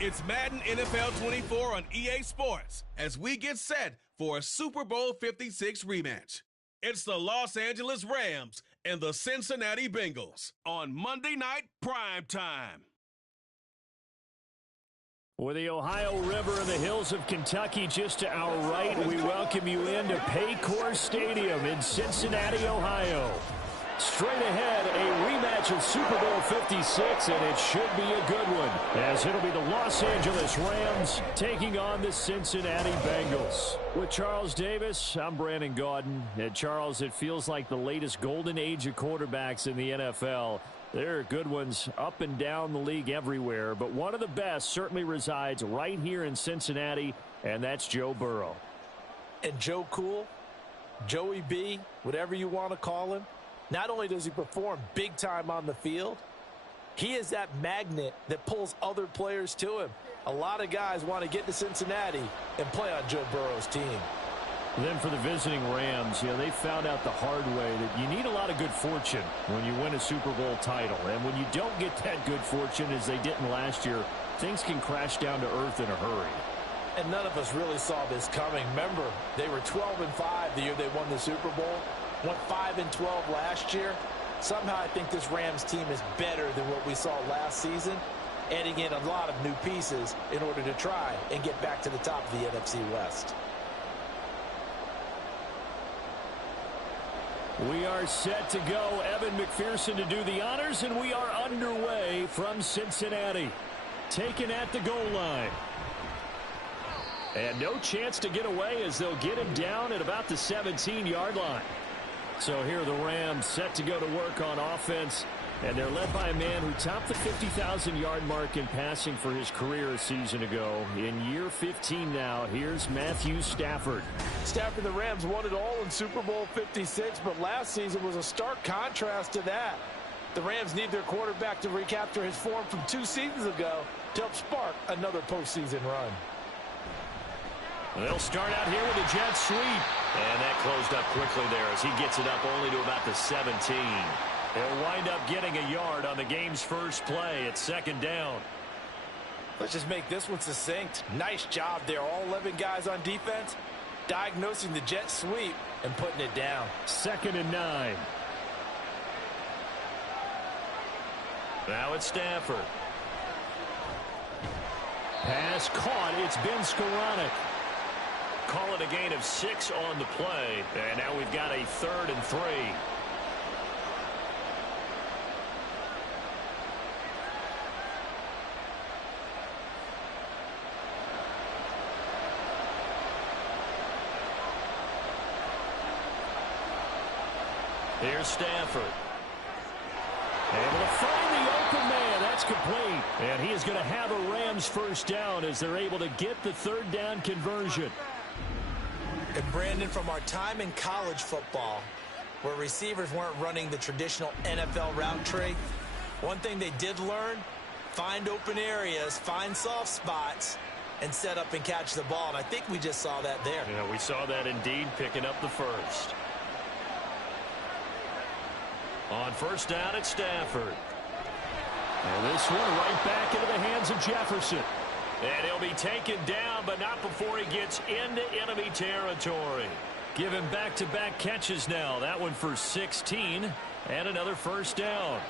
It's Madden NFL 24 on EA Sports as we get set for a Super Bowl 56 rematch. It's the Los Angeles Rams and the Cincinnati Bengals on Monday Night Prime Time. With the Ohio River and the hills of Kentucky just to our right, we welcome you into Paycor Stadium in Cincinnati, Ohio. Straight ahead, a rematch of Super Bowl 56, and it should be a good one, as it'll be the Los Angeles Rams taking on the Cincinnati Bengals. With Charles Davis, I'm Brandon Gaudin. And Charles, it feels like the latest golden age of quarterbacks in the NFL. There are good ones up and down the league everywhere, but one of the best certainly resides right here in Cincinnati, and that's Joe Burrow. And Joe Cool, Joey B, whatever you want to call him, not only does he perform big time on the field, he is that magnet that pulls other players to him. A lot of guys want to get to Cincinnati and play on Joe Burrow's team. Then for the visiting Rams, they found out the hard way that you need a lot of good fortune when you win a Super Bowl title. And when you don't get that good fortune, as they didn't last year, things can crash down to earth in a hurry. And none of us really saw this coming. Remember, they were 12-5 the year they won the Super Bowl. Went 5-12 last year. Somehow I think this Rams team is better than what we saw last season, adding in a lot of new pieces in order to try and get back to the top of the NFC West. We are set to go. Evan McPherson to do the honors, and we are underway from Cincinnati. Taken at the goal line. And no chance to get away as they'll get him down at about the 17-yard line. So here are the Rams set to go to work on offense, and they're led by a man who topped the 50,000-yard mark in passing for his career a season ago. In year 15 now, here's Matthew Stafford. Stafford, the Rams won it all in Super Bowl 56, but last season was a stark contrast to that. The Rams need their quarterback to recapture his form from 2 seasons ago to help spark another postseason run. They'll start out here with a jet sweep. And that closed up quickly there as he gets it up only to about the 17. He'll wind up getting a yard on the game's first play at second down. Let's just make this one succinct. Nice job there. All 11 guys on defense diagnosing the jet sweep and putting it down. 2nd and 9. Now it's Stafford. Pass caught. It's Ben Skoranek. Call it a gain of 6 on the play. And now we've got a 3rd and 3. Here's Stafford. Able to find the open man. That's complete. And he is going to have a Rams first down as they're able to get the 3rd down conversion. And Brandon, from our time in college football, where receivers weren't running the traditional NFL route tree, one thing they did learn, find open areas, find soft spots, and set up and catch the ball. And I think we just saw that there. Yeah, we saw that indeed, picking up the first. On first down, it's Stafford. And this one right back into the hands of Jefferson. And he'll be taken down, but not before he gets into enemy territory. Give him back-to-back catches now. That one for 16 and another first down.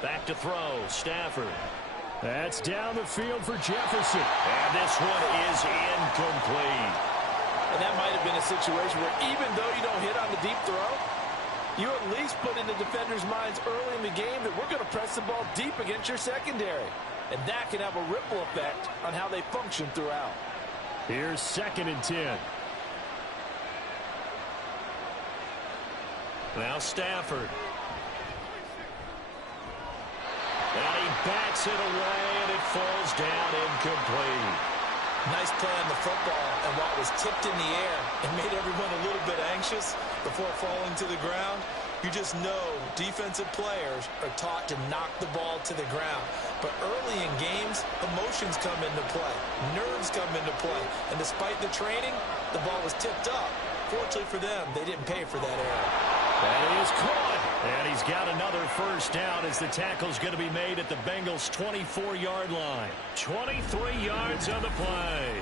Back to throw, Stafford. That's down the field for Jefferson. And this one is incomplete. And that might have been a situation where even though you don't hit on the deep throw, you at least put in the defenders' minds early in the game that we're going to press the ball deep against your secondary. And that can have a ripple effect on how they function throughout. Here's 2nd and 10. Now Stafford. And he bats it away, and it falls down incomplete. Nice play on the football, and while it was tipped in the air and made everyone a little bit anxious before falling to the ground, You just know defensive players are taught to knock the ball to the ground. But early in games, emotions come into play. Nerves come into play. And despite the training, the ball was tipped up. Fortunately for them, they didn't pay for that error. That is caught. And he's got another first down as the tackle's going to be made at the Bengals' 24-yard line. 23 yards on the play.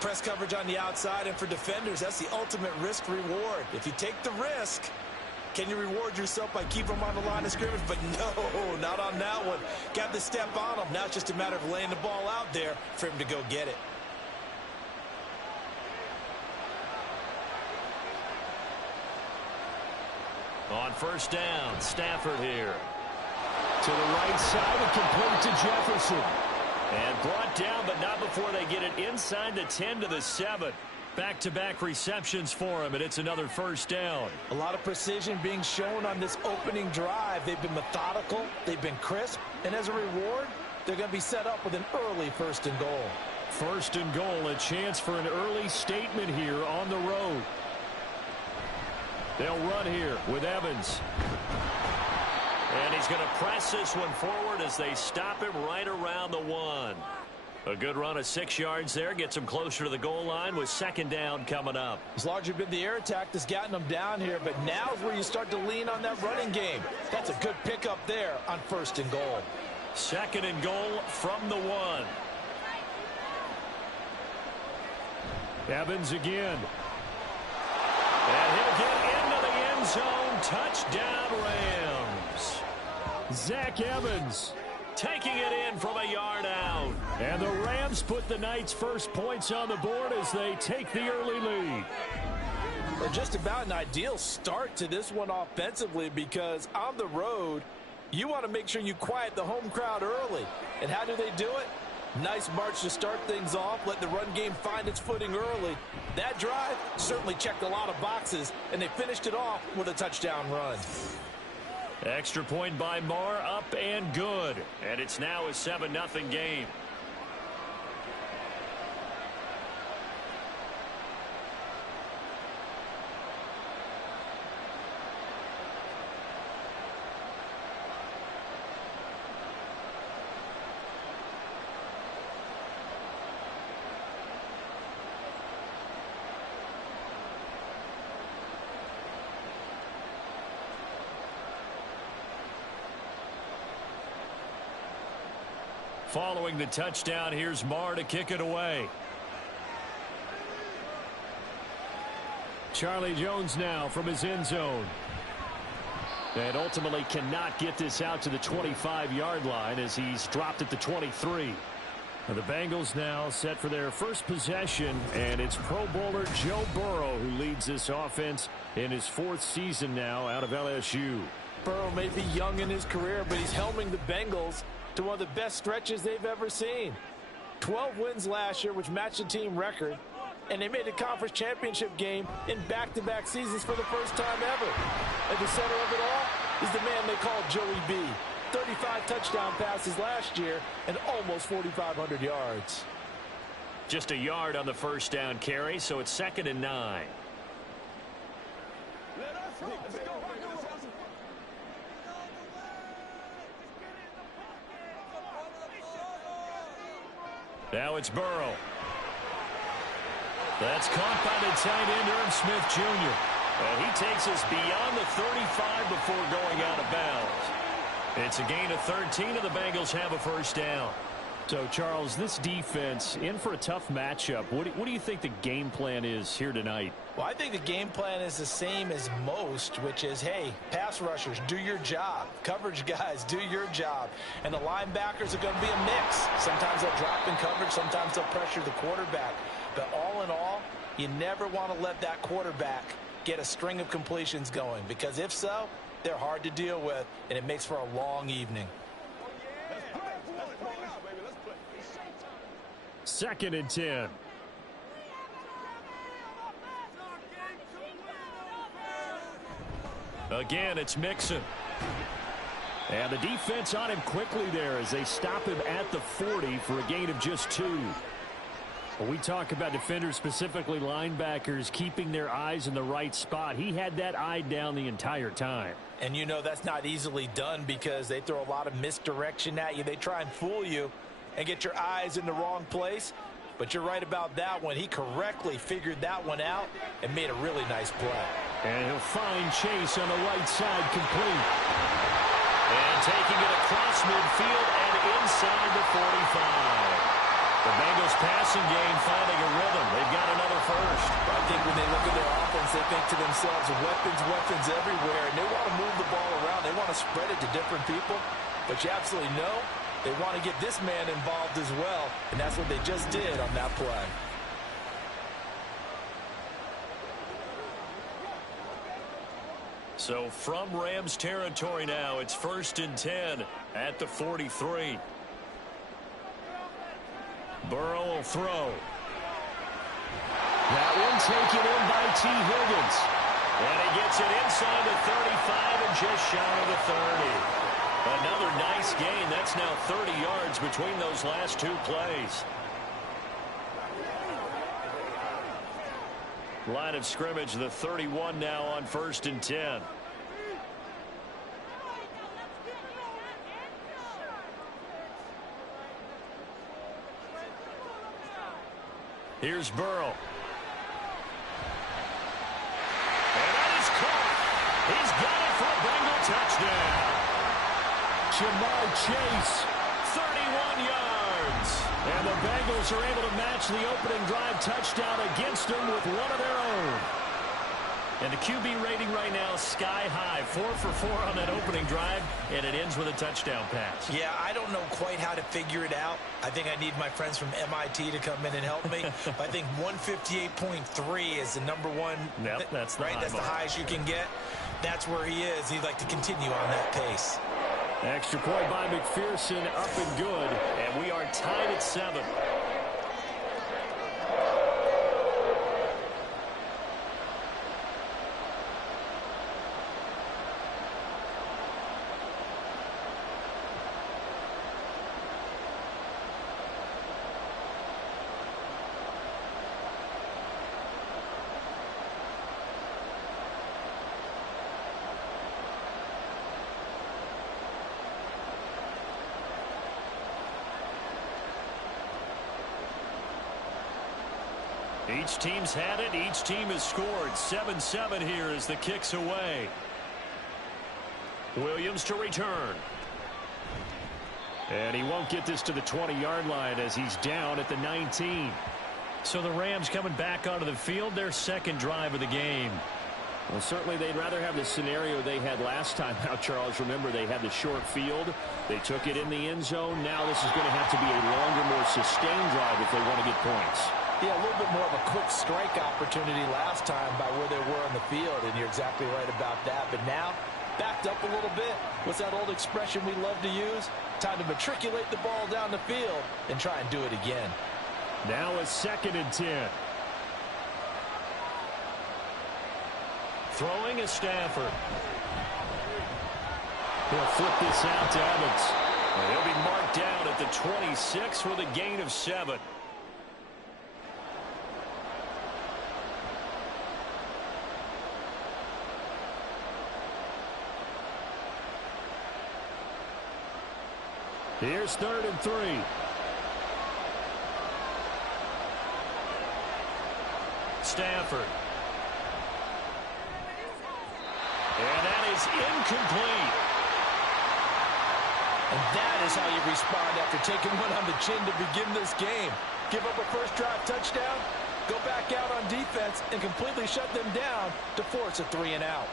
Press coverage on the outside, and for defenders, that's the ultimate risk-reward. If you take the risk, can you reward yourself by keeping them on the line of scrimmage? But no, not on that one. Got to step on him. Now it's just a matter of laying the ball out there for him to go get it. On first down, Stafford here. To the right side and complete to Jefferson. And brought down, but not before they get it inside the 10 to the 7. Back-to-back receptions for him, and it's another first down. A lot of precision being shown on this opening drive. They've been methodical, they've been crisp, and as a reward, they're going to be set up with an early first and goal. First and goal, a chance for an early statement here on the road. They'll run here with Evans. And he's going to press this one forward as they stop him right around the 1. A good run of 6 yards there. Gets him closer to the goal line with second down coming up. It's largely been the air attack that's gotten them down here, but now is where you start to lean on that running game. That's a good pickup there on first and goal. Second and goal from the 1. Evans again. And he'll get into the end zone. Touchdown, Rams. Zach Evans taking it in from a yard out. And the Rams put the night's first points on the board as they take the early lead. Well, just about an ideal start to this one offensively, because on the road, you want to make sure you quiet the home crowd early. And how do they do it? Nice march to start things off. Let the run game find its footing early. That drive certainly checked a lot of boxes, and they finished it off with a touchdown run. Extra point by Marr, up and good. And it's now a 7-0 game. Following the touchdown, here's Marr to kick it away. Charlie Jones now from his end zone. And ultimately cannot get this out to the 25-yard line as he's dropped at the 23. And the Bengals now set for their first possession, and it's Pro Bowler Joe Burrow who leads this offense in his 4th season now out of LSU. Burrow may be young in his career, but he's helming the Bengals to one of the best stretches they've ever seen. 12 wins last year, which matched the team record, and they made a conference championship game in back-to-back seasons for the first time ever. At the center of it all is the man they call Joey B. 35 touchdown passes last year and almost 4,500 yards. Just a yard on the first down carry, so it's 2nd and 9. Now it's Burrow. That's caught by the tight end, Irv Smith Jr. And he takes us beyond the 35 before going out of bounds. It's a gain of 13, and the Bengals have a first down. So, Charles, this defense in for a tough matchup. What do you think the game plan is here tonight? Well, I think the game plan is the same as most, which is, hey, pass rushers, do your job. Coverage guys, do your job. And the linebackers are going to be a mix. Sometimes they'll drop in coverage. Sometimes they'll pressure the quarterback. But all in all, you never want to let that quarterback get a string of completions going, because if so, they're hard to deal with, and it makes for a long evening. 2nd and 10. Again, it's Mixon. And the defense on him quickly there as they stop him at the 40 for a gain of just 2. When we talk about defenders, specifically linebackers, keeping their eyes in the right spot, he had that eye down the entire time. And you know that's not easily done because they throw a lot of misdirection at you. They try and fool you and get your eyes in the wrong place. But you're right about that one. He correctly figured that one out and made a really nice play. And he'll find Chase on the right side, complete. And taking it across midfield and inside the 45. The Bengals passing game finding a rhythm. They've got another first. I think when they look at their offense, they think to themselves, weapons everywhere. And they want to move the ball around. They want to spread it to different people. But you absolutely know they want to get this man involved as well. And that's what they just did on that play. So from Rams territory now, it's 1st and 10 at the 43. Burrow will throw. That one taken in by T. Higgins. And he gets it inside the 35 and just shy of the 30. Another nice gain. That's now 30 yards between those last two plays. Line of scrimmage, the 31 now on 1st and 10. Here's Burrow. And that is caught. He's got it for a Bengal touchdown. Jamar Chase, 31 yards. And the Bengals are able to match the opening drive touchdown against them with one of their own. And the QB rating right now is sky high. 4 for 4 on that opening drive, and it ends with a touchdown pass. Yeah, I don't know quite how to figure it out. I think I need my friends from MIT to come in and help me. I think 158.3 is the number one. Yep, that's the right. That's the highest you can get. That's where he is. He'd like to continue on that pace. Extra point by McPherson, up and good, and we are tied at 7. Each team's had it. Each team has scored. 7-7 here as the kick's away. Williams to return. And he won't get this to the 20-yard line as he's down at the 19. So the Rams coming back onto the field, their second drive of the game. Well, certainly they'd rather have the scenario they had last time out, Charles. Remember, they had the short field. They took it in the end zone. Now this is going to have to be a longer, more sustained drive if they want to get points. Yeah, a little bit more of a quick strike opportunity last time by where they were on the field, and you're exactly right about that. But now, backed up a little bit. What's that old expression we love to use? Time to matriculate the ball down the field and try and do it again. Now a 2nd and 10. Throwing is Stafford. He'll flip this out to Evans. And he'll be marked down at the 26 with a gain of 7. Here's 3rd and 3. Stafford. And that is incomplete. And that is how you respond after taking one on the chin to begin this game. Give up a first drive touchdown, go back out on defense, and completely shut them down to force a 3-and-out.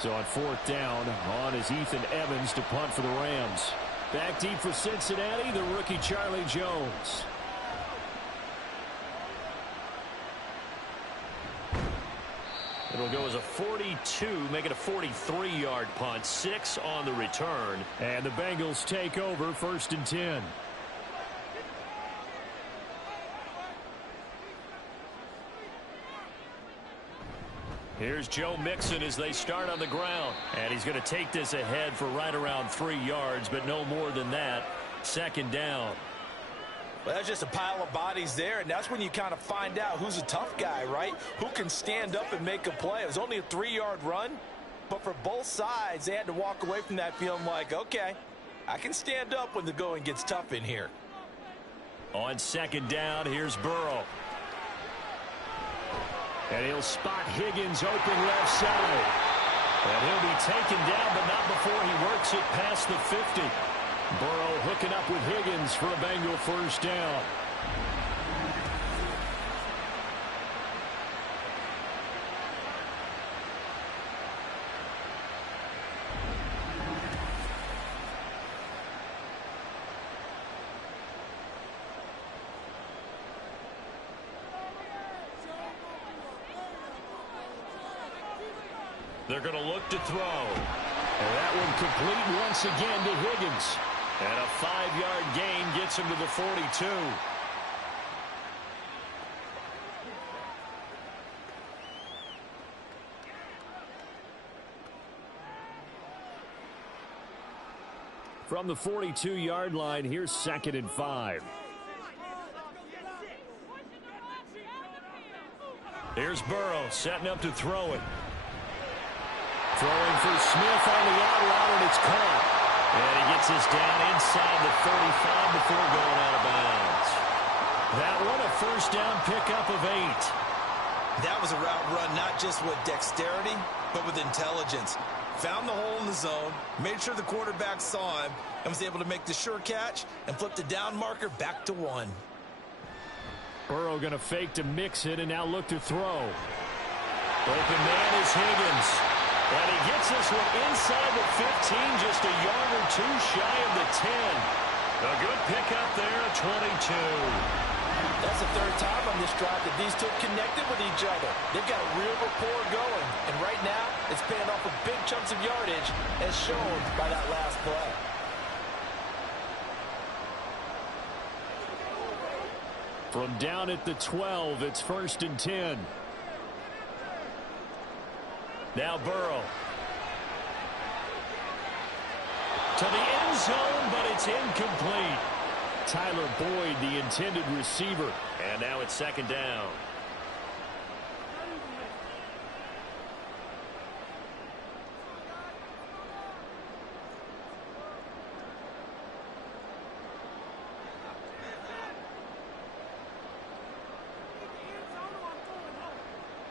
So on 4th down, on is Ethan Evans to punt for the Rams. Back deep for Cincinnati, the rookie Charlie Jones. It'll go as a 42, make it a 43-yard punt. 6 on the return. And the Bengals take over 1st and 10. Here's Joe Mixon as they start on the ground. And he's going to take this ahead for right around 3 yards, but no more than that. 2nd down. Well, that's just a pile of bodies there, and that's when you kind of find out who's a tough guy, right? Who can stand up and make a play. It was only a 3-yard run, but for both sides, they had to walk away from that feeling like, okay, I can stand up when the going gets tough in here. On second down, here's Burrow. And he'll spot Higgins open left side. And he'll be taken down, but not before he works it past the 50. Burrow hooking up with Higgins for a Bengal first down. They're going to look to throw. And that one complete once again to Higgins. And a 5-yard gain gets him to the 42. From the 42-yard line, here's 2nd and 5. Here's Burrow setting up to throw it. Throwing for Smith on the out route, and it's caught. And he gets this down inside the 35 before going out of bounds. That one, a first down pickup of 8. That was a route run not just with dexterity, but with intelligence. Found the hole in the zone, made sure the quarterback saw him, and was able to make the sure catch and flip the down marker back to 1. Burrow going to fake to mix it and now look to throw. Open man is Higgins. And he gets this one inside the 15, just a yard or two shy of the 10. A good pickup there, 22. That's the third time on this drive that these two connected with each other. They've got a real rapport going. And right now, it's paying off with big chunks of yardage, as shown by that last play. From down at the 12, it's 1st and 10. Now Burrow. To the end zone, but it's incomplete. Tyler Boyd, the intended receiver. And now it's 2nd down.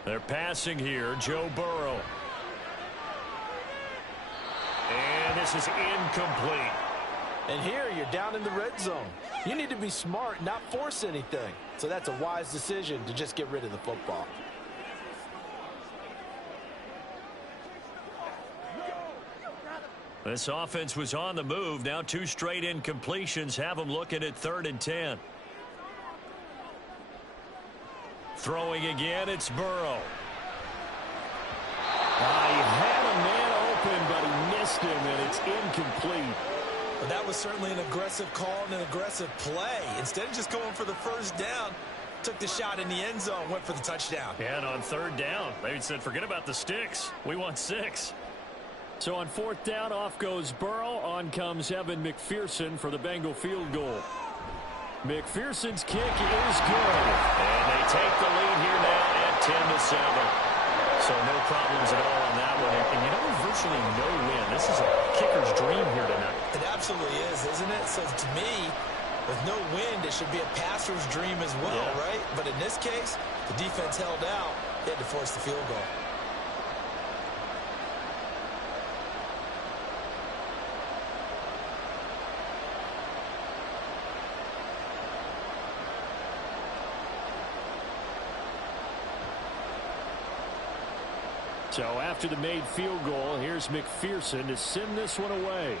They're passing here, Joe Burrow. And this is incomplete. And here you're down in the red zone. You need to be smart, not force anything. So that's a wise decision to just get rid of the football. This offense was on the move. Now 2 straight incompletions have them looking at 3rd and 10. Throwing again, it's Burrow. He had a man open, but he missed him, and it's incomplete. Well, that was certainly an aggressive call and an aggressive play. Instead of just going for the first down, took the shot in the end zone, went for the touchdown. Yeah, and on 3rd down, they said, forget about the sticks. We want 6. So on 4th down, off goes Burrow. On comes Evan McPherson for the Bengal field goal. McPherson's kick is good. And they take the lead here now at 10-7. So no problems at all on that one. And you know, virtually no win. This is a kicker's dream here tonight. It absolutely is, isn't it? So to me, with no wind, it should be a passer's dream as well, right? But in this case, the defense held out. They had to force the field goal. So after the made field goal, here's McPherson to send this one away.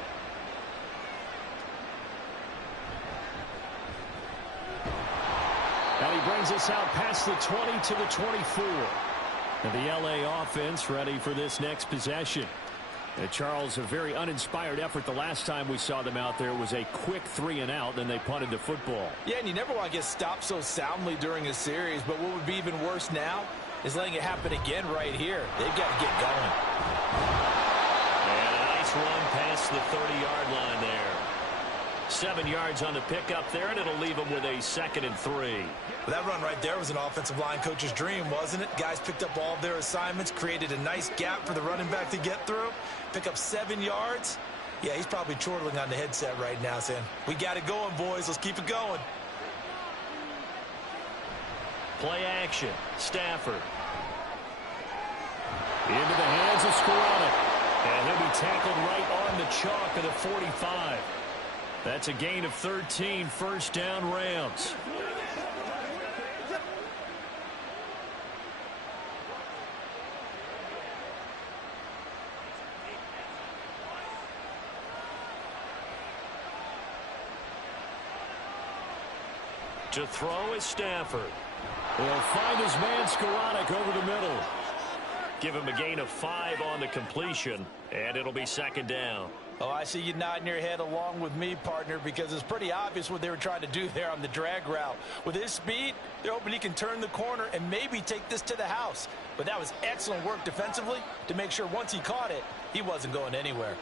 And he brings us out past the 20 to the 24. And the LA offense ready for this next possession. And Charles, a very uninspired effort the last time we saw them out there was a quick 3-and-out, then they punted the football. Yeah, and you never want to get stopped so soundly during a series, but what would be even worse now is letting it happen again right here. They've got to get going. And a nice run past the 30-yard line there. 7 yards on the pickup there, and it'll leave them with a 2nd and 3. Well, that run right there was an offensive line coach's dream, wasn't it? Guys picked up all of their assignments, created a nice gap for the running back to get through, pick up 7 yards. Yeah, he's probably chortling on the headset right now saying, we got it going, boys. Let's keep it going. Play action. Stafford. Into the hands of Skoranek. And he'll be tackled right on the chalk of the 45. That's a gain of 13, first down Rams. To throw is Stafford. He'll find his man Skoranek over the middle. Give him a gain of 5 on the completion, and it'll be 2nd down. Oh, I see you nodding your head along with me, partner, because it's pretty obvious what they were trying to do there on the drag route. With his speed, they're hoping he can turn the corner and maybe take this to the house. But that was excellent work defensively to make sure once he caught it, he wasn't going anywhere.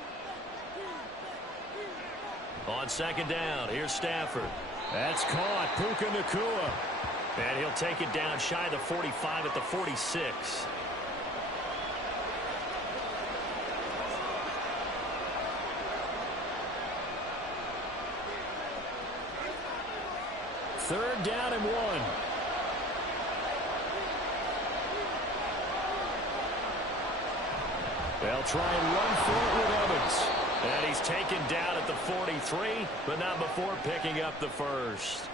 On 2nd down, here's Stafford. That's caught. Puka Nacua. And he'll take it down shy of the 45 at the 46. Third down and 1. They'll try and run for it with Evans. And he's taken down at the 43, but not before picking up the first.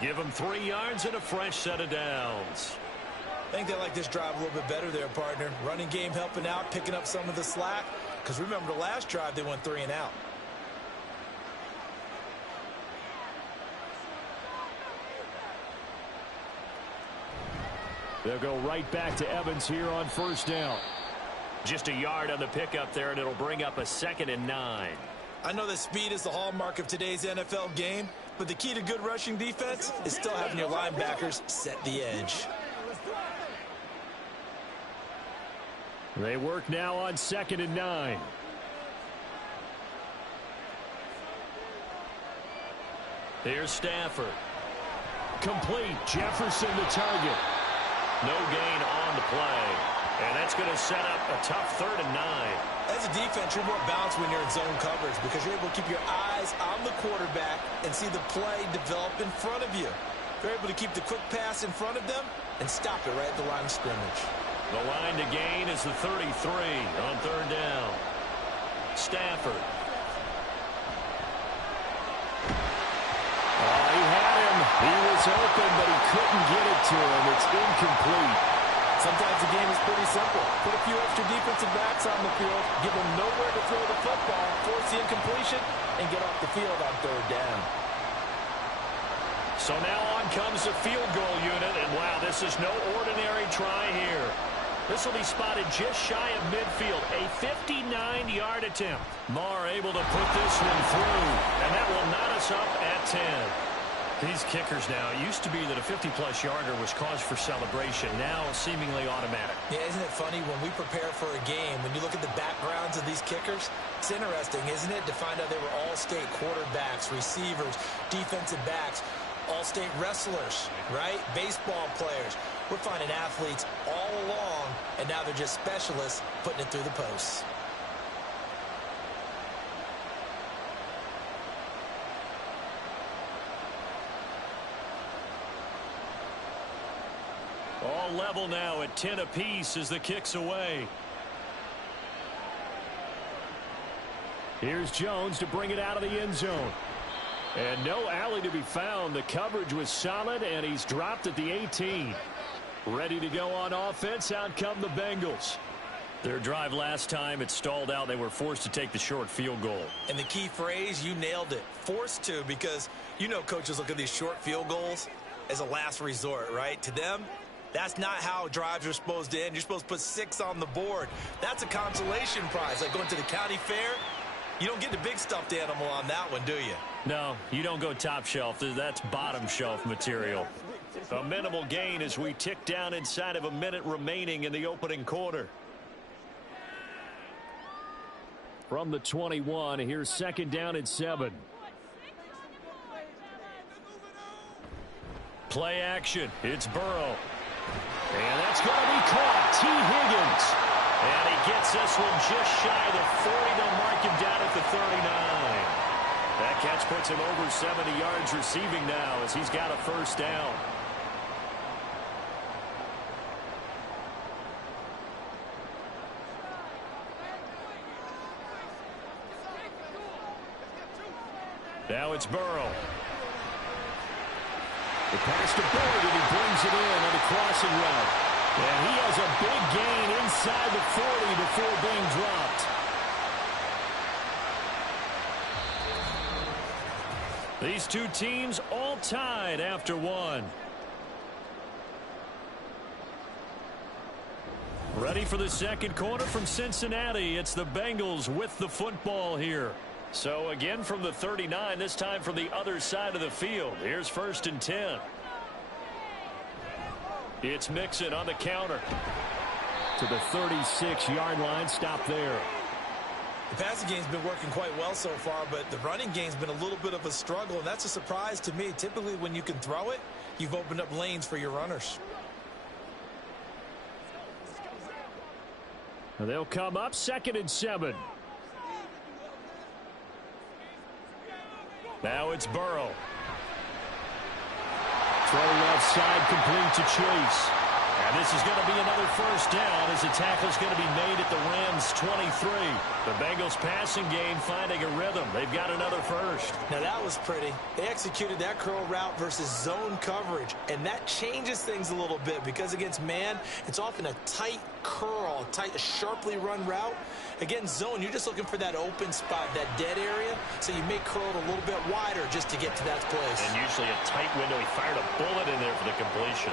Give him 3 yards and a fresh set of downs. I think they like this drive a little bit better there, partner. Running game helping out, picking up some of the slack. Because remember the last drive, they went 3 and out. They'll go right back to Evans here on first down. Just a yard on the pickup there, and it'll bring up a 2nd and 9. I know that speed is the hallmark of today's NFL game, but the key to good rushing defense is still having your linebackers set the edge. They work now on 2nd and 9. Here's Stafford. Complete. Jefferson the target. No gain on the play. And that's going to set up a tough 3rd and 9. As a defense, you're more balanced when you're in zone coverage because you're able to keep your eyes on the quarterback and see the play develop in front of you. They're able to keep the quick pass in front of them and stop it right at the line of scrimmage. The line to gain is the 33 on 3rd down. Stafford. He had him. He was open, but he couldn't get it to him. It's incomplete. Sometimes the game is pretty simple. Put a few extra defensive backs on the field, give them nowhere to throw the football, force the incompletion, and get off the field on 3rd down. So now on comes the field goal unit, and wow, this is no ordinary try here. This will be spotted just shy of midfield, a 59-yard attempt. Marr able to put this one through, and that will knot us up at 10. These kickers now, it used to be that a 50-plus yarder was cause for celebration, now seemingly automatic. Yeah, isn't it funny when we prepare for a game, when you look at the backgrounds of these kickers, it's interesting, isn't it, to find out they were all-state quarterbacks, receivers, defensive backs, all-state wrestlers, right? Baseball players. We're finding athletes all along, and now they're just specialists putting it through the posts. All level now at 10 apiece as the kick's away. Here's Jones to bring it out of the end zone. And no alley to be found. The coverage was solid, and he's dropped at the 18. Ready to go on offense. Out come the Bengals. Their drive last time, it stalled out. They were forced to take the short field goal. And the key phrase, you nailed it. Forced to, because you know coaches look at these short field goals as a last resort, right? To them, that's not how drives are supposed to end. You're supposed to put 6 on the board. That's a consolation prize. Like going to the county fair, you don't get the big stuffed animal on that one, do you? No, you don't go top shelf. That's bottom shelf material. A minimal gain as we tick down inside of a minute remaining in the opening quarter. From the 21, here's 2nd down and 7. Play action. It's Burrow. And that's going to be caught. T. Higgins. And he gets this one just shy of the 40. They'll mark him down at the 39. That catch puts him over 70 yards receiving now as he's got a first down. Now it's Burrow. The pass to Burrow, and he brings it in on the crossing route. And he has a big gain inside the 40 before being dropped. These two teams all tied after one. Ready for the second quarter from Cincinnati. It's the Bengals with the football here. So again from the 39, this time from the other side of the field. Here's 1st and 10. It's Mixon on the counter. To the 36-yard line, stop there. The passing game's been working quite well so far, but the running game's been a little bit of a struggle, and that's a surprise to me. Typically, when you can throw it, you've opened up lanes for your runners. And they'll come up 2nd and 7. Now it's Burrow. Throw left side complete to Chase. And this is going to be another first down as the tackle's going to be made at the Rams' 23. The Bengals passing game finding a rhythm. They've got another first. Now that was pretty. They executed that curl route versus zone coverage, and that changes things a little bit because against man, it's often a tight curl, a sharply run route. Against zone, you're just looking for that open spot, that dead area, so you may curl it a little bit wider just to get to that place. And usually a tight window. He fired a bullet in there for the completion.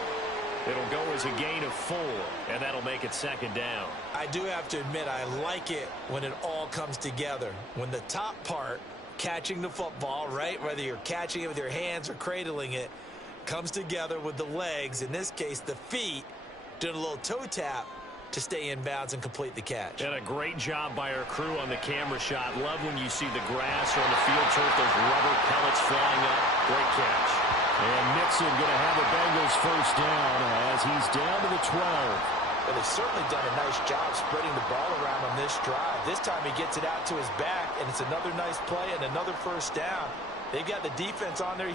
It'll go as a gain of 4, and that'll make it 2nd down. I do have to admit, I like it when it all comes together. When the top part, catching the football, right, whether you're catching it with your hands or cradling it, comes together with the legs, in this case the feet, doing a little toe tap to stay in bounds and complete the catch. And a great job by our crew on the camera shot. Love when you see the grass or on the field turf, those rubber pellets flying up. Great catch. And Mixon going to have the Bengals first down as he's down to the 12. Well, they've certainly done a nice job spreading the ball around on this drive. This time he gets it out to his back, and it's another nice play and another first down. They've got the defense on their